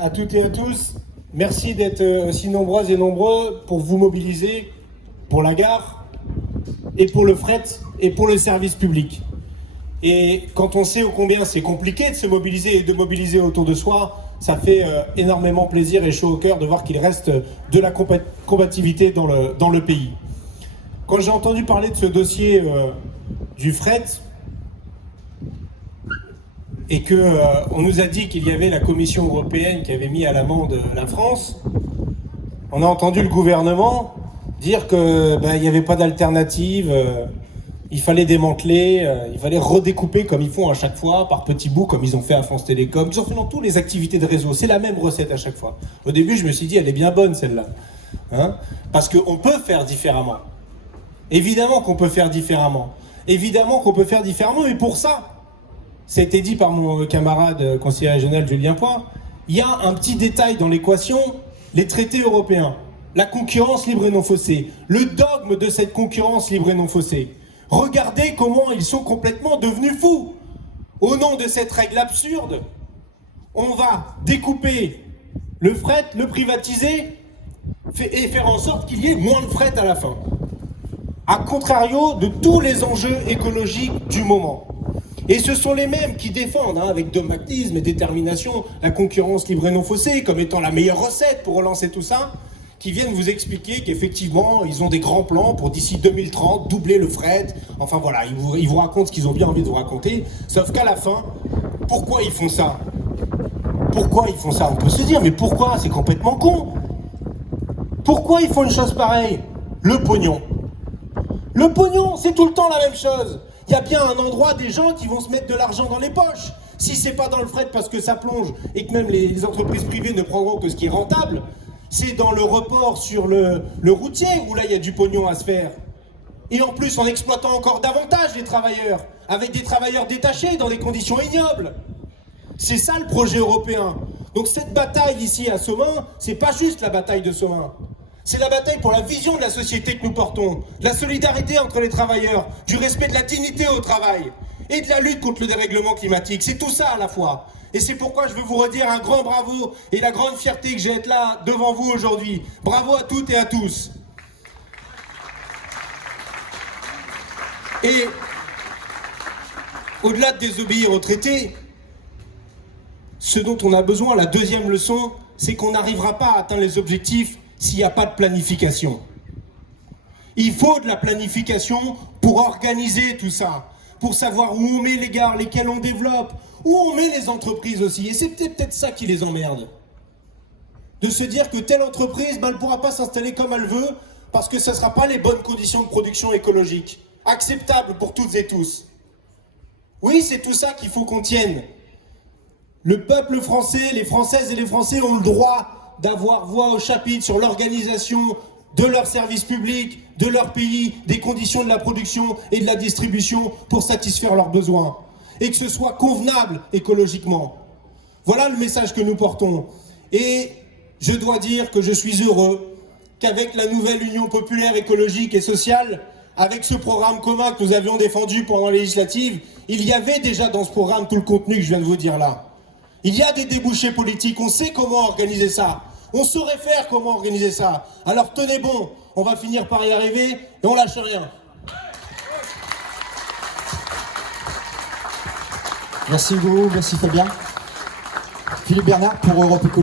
à toutes et à tous. Merci d'être aussi nombreuses et nombreux pour vous mobiliser pour la gare et pour le fret et pour le service public. Et quand on sait ô combien c'est compliqué de se mobiliser et de mobiliser autour de soi, ça fait énormément plaisir et chaud au cœur de voir qu'il reste de la combativité dans le pays. Quand j'ai entendu parler de ce dossier du fret, et qu'on nous a dit qu'il y avait la Commission européenne qui avait mis à l'amende la France, on a entendu le gouvernement dire qu'il n'y avait pas d'alternative, il fallait démanteler, il fallait redécouper comme ils font à chaque fois, par petits bouts, comme ils ont fait à France Télécom, ils ont fait dans toutes les activités de réseau, c'est la même recette à chaque fois. Au début, je me suis dit, elle est bien bonne celle-là, hein, parce qu'on peut faire différemment. Évidemment qu'on peut faire différemment. Évidemment qu'on peut faire différemment, mais pour ça, ça a été dit par mon camarade conseiller régional Julien Point, il y a un petit détail dans l'équation, les traités européens, la concurrence libre et non faussée, le dogme de cette concurrence libre et non faussée. Regardez comment ils sont complètement devenus fous. Au nom de cette règle absurde, on va découper le fret, le privatiser et faire en sorte qu'il y ait moins de fret à la fin. A contrario de tous les enjeux écologiques du moment. Et ce sont les mêmes qui défendent, avec dogmatisme et détermination, la concurrence libre et non faussée comme étant la meilleure recette pour relancer tout ça, qui viennent vous expliquer qu'effectivement, ils ont des grands plans pour d'ici 2030, doubler le fret. Enfin voilà, ils vous racontent ce qu'ils ont bien envie de vous raconter. Sauf qu'à la fin, pourquoi ils font ça? Pourquoi ils font ça? On peut se dire, mais pourquoi? C'est complètement con. Pourquoi ils font une chose pareille? Le pognon. Le pognon, c'est tout le temps la même chose. Il y a bien un endroit des gens qui vont se mettre de l'argent dans les poches. Si c'est pas dans le fret parce que ça plonge et que même les entreprises privées ne prendront que ce qui est rentable, c'est dans le report sur le routier où là il y a du pognon à se faire. Et en plus en exploitant encore davantage les travailleurs, avec des travailleurs détachés dans des conditions ignobles. C'est ça le projet européen. Donc cette bataille ici à Somain, c'est pas juste la bataille de Somain. C'est la bataille pour la vision de la société que nous portons, de la solidarité entre les travailleurs, du respect de la dignité au travail et de la lutte contre le dérèglement climatique. C'est tout ça à la fois. Et c'est pourquoi je veux vous redire un grand bravo et la grande fierté que j'ai d'être là devant vous aujourd'hui. Bravo à toutes et à tous. Et au-delà de désobéir aux traités, ce dont on a besoin, la deuxième leçon, c'est qu'on n'arrivera pas à atteindre les objectifs s'il n'y a pas de planification. Il faut de la planification pour organiser tout ça, pour savoir où on met les gares, lesquelles on développe, où on met les entreprises aussi. Et c'est peut-être ça qui les emmerde. De se dire que telle entreprise, elle ne pourra pas s'installer comme elle veut parce que ce ne sera pas les bonnes conditions de production écologique, acceptables pour toutes et tous. Oui, c'est tout ça qu'il faut qu'on tienne. Le peuple français, les Françaises et les Français ont le droit d'avoir voix au chapitre sur l'organisation de leurs services publics, de leur pays, des conditions de la production et de la distribution pour satisfaire leurs besoins. Et que ce soit convenable écologiquement. Voilà le message que nous portons. Et je dois dire que je suis heureux qu'avec la nouvelle Union populaire écologique et sociale, avec ce programme commun que nous avions défendu pendant les législatives, il y avait déjà dans ce programme tout le contenu que je viens de vous dire là. Il y a des débouchés politiques, on sait comment organiser ça. On saurait faire comment organiser ça. Alors tenez bon, on va finir par y arriver et on lâche rien. Merci Hugo, merci Fabien. Philippe Bernard pour Europe Écologie.